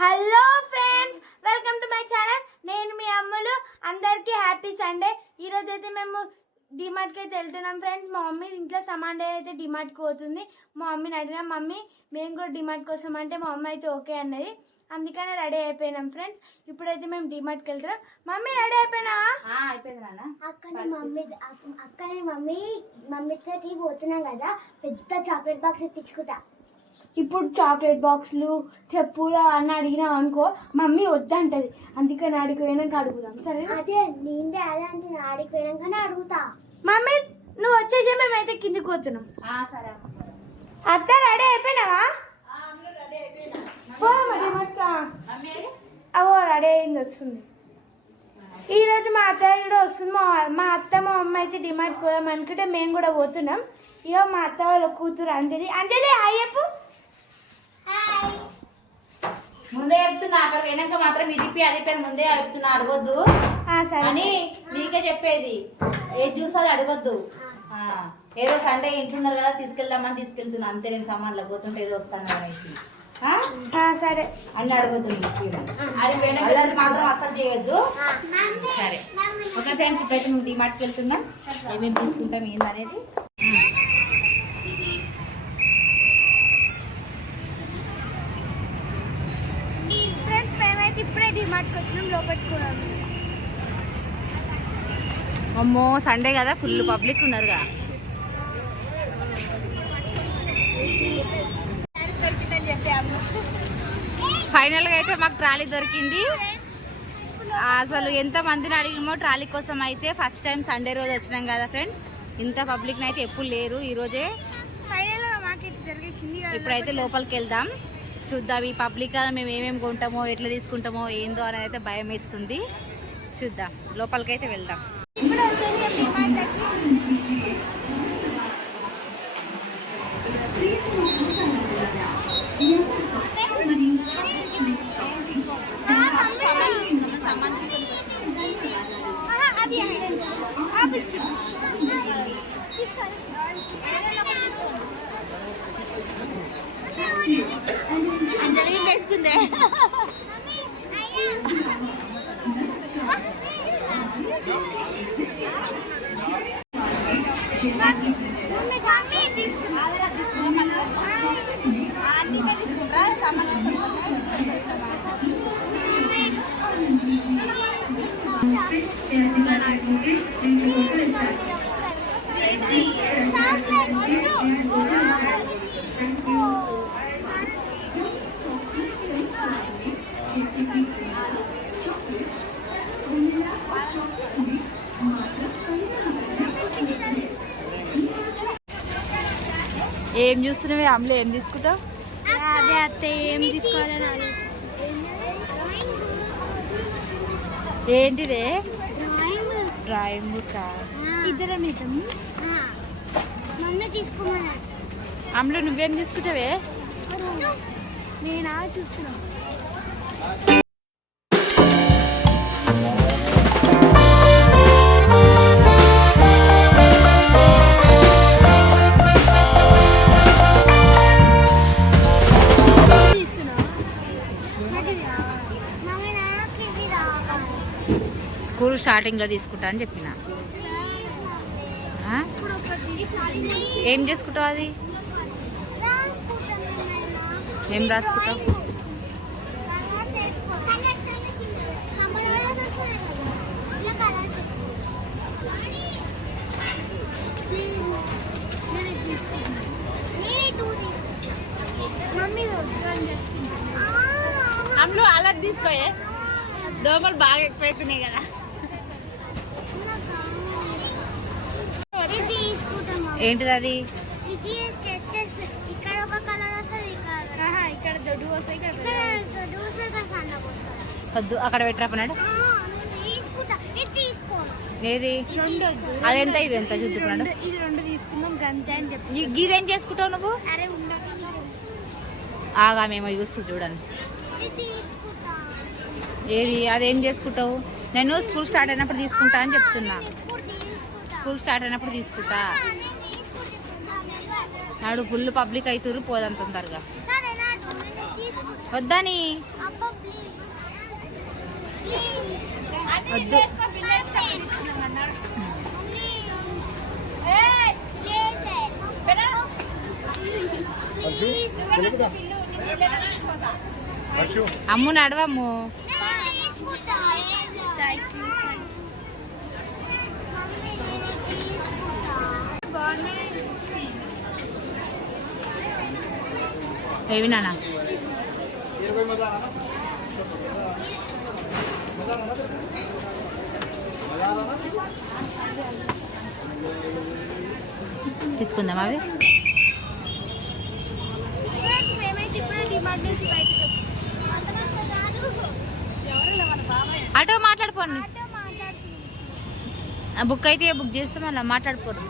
Hello friends, welcome to my channel. నేను మీ అమ్ములు. అందరికీ happy Sunday. ఈరోజు అయితే మేము డిమార్ట్కి అయితే వెళ్తున్నాం ఫ్రెండ్స్. మా మమ్మీ ఇంట్లో సమాన్ డే అయితే డిమార్ట్కి పోతుంది. మా మమ్మీని అడిగినా, మమ్మీ మేము కూడా డిమార్ట్ కోసం అంటే మా మమ్మీ అయితే ఓకే అన్నది. అందుకనే రెడీ అయిపోయినాం ఫ్రెండ్స్. ఇప్పుడైతే మేము డిమార్ట్కి వెళ్తున్నాం. మమ్మీ రెడీ అయిపోయినా? అక్కనే మమ్మీతో పోతున్నాం కదా, పెద్ద చాక్లెట్ బాక్స్ ఇప్పించుకుంటా. ఇప్పుడు చాక్లెట్ బాక్సులు చెప్పులు అన్న అడిగినాం అనుకో, మమ్మీ వద్దంటది. అందుకని ఆడికి పోయినాక అడుగుదాం, సరే? అదే నేను అదే అంటే ఆడికి పోయినాకనే అడుగుతా. మమ్మీ నువ్వు వచ్చేసే మేమైతే కిందికి పోతున్నాం. సరే అత్త రెడీ అయిపోయినావా? అవో రెడీ అయింది, వస్తుంది. ఈరోజు మా అత్తయ్య కూడా వస్తుంది. మా అత్త మా అమ్మ అయితే డిమార్ట్కి పోదాం అనుకుంటే మేము కూడా పోతున్నాం. ఇగో మా అత్త వాళ్ళ కూతురు అంజలి. అంజలి హాయ్ చెప్పు. ముందే చెప్తున్నా, అక్కడ పోయినాక మాత్రం ఇది అది పేరు ముందే చెప్తున్నా, అడగొద్దు అని నీకే చెప్పేది. ఏది చూస్తుంది అడగొద్దు. ఏదో సండే ఇంటున్నారు కదా, తీసుకెళ్దామని తీసుకెళ్తున్నా అంతే. నేను సామాన్లు పోతుంటే ఏదో వస్తాను అనేసి సరే అన్ని అడగొద్దు. అడిగి మాత్రం అస్సలు చేయొద్దు, సరే? ఓకే ఫ్రెండ్స్, ఇప్పుడైతే మేము డిమార్ట్కి వెళ్తున్నాం. ఏమేమి తీసుకుంటాం ఏందనేది ఫ్రెండ్స్, మేమైతే ఇప్పుడే డిమార్ట్కి వచ్చినాం. లోపెట్టుకున్నాం. అమ్మో సండే కదా, ఫుల్ పబ్లిక్ ఉన్నారుగా. ఫైనల్గా అయితే మాకు ట్రాలీ దొరికింది. అసలు ఎంత మందిని అడిగినామో ట్రాలీ కోసం అయితే. ఫస్ట్ టైం సండే రోజు వచ్చినాం కదా ఫ్రెండ్స్. ఇంత పబ్లిక్ అయితే ఎప్పుడు లేరు, ఈరోజే. ఇప్పుడైతే లోపలికి వెళ్దాం, చూద్దాం. ఈ పబ్లిక్ మేము ఏమేమి కొంటామో, ఎట్లా తీసుకుంటామో ఏందో అనేది అయితే భయం వేస్తుంది. చూద్దాం, లోపలికి అయితే వెళ్దాం. ఇప్పుడు వచ్చేసాం డిమార్ట్కి. అంజలి వేసుకుందే. తీసుకుంటారా సామాన్ ఏం చూస్తున్నావే అమ్ములు? ఏం తీసుకుంటావు? అదే అత్త ఏం తీసుకోవాలని ఏంటిదే? Drawing book. ఇద్దరం మమ్మీ తీసుకోమన్నా. అమ్ములు నువ్వేం తీసుకుంటావే? నేనా చూస్తున్నా. స్కూల్ స్టార్టింగ్లో తీసుకుంటా అని చెప్పిన. ఏం చేసుకుంటావు? అది ఏం రాసుకుంటావు? అమ్ములు అలా తీసుకోయే, దోమలు బాగా ఎక్కువైపోయినాయి కదా. ఏంటిది అది? ఇది స్కెచెస్. ఇక్కడ ఒక కలర్ వస్తుంది, ఇక్కడ దొడ్డు వస్తాయి, వద్దు అక్కడ పెట్టరా పన్నాడు. ఏది? అదెంత ఇది ఎంత చూద్దుకున్నాడు? ఇది రెండు తీసుకుందాం గంతే అని చెప్పి. గీదేం చేసుకుంటావు నువ్వు? అరే ఆగా మేము చూస్తూ చూడండి. ఏది? అదేం చేసుకుంటావు? నేను స్కూల్ స్టార్ట్ అయినప్పుడు తీసుకుంటా అని చెప్తున్నా. స్కూల్ స్టార్ట్ అయినప్పుడు తీసుకుంటా. నాడు ఫుల్ పబ్లిక్ అవుతారు, పోదాం తొందరగా. వద్దని వద్దు. అమ్ము నడవమ్ము. ఏవి నాన్న తీసుకుందాం అవి. ఆటో మాట్లాడుకోండి. బుక్ అయితే బుక్ చేస్తే మళ్ళీ మాట్లాడుకోరు.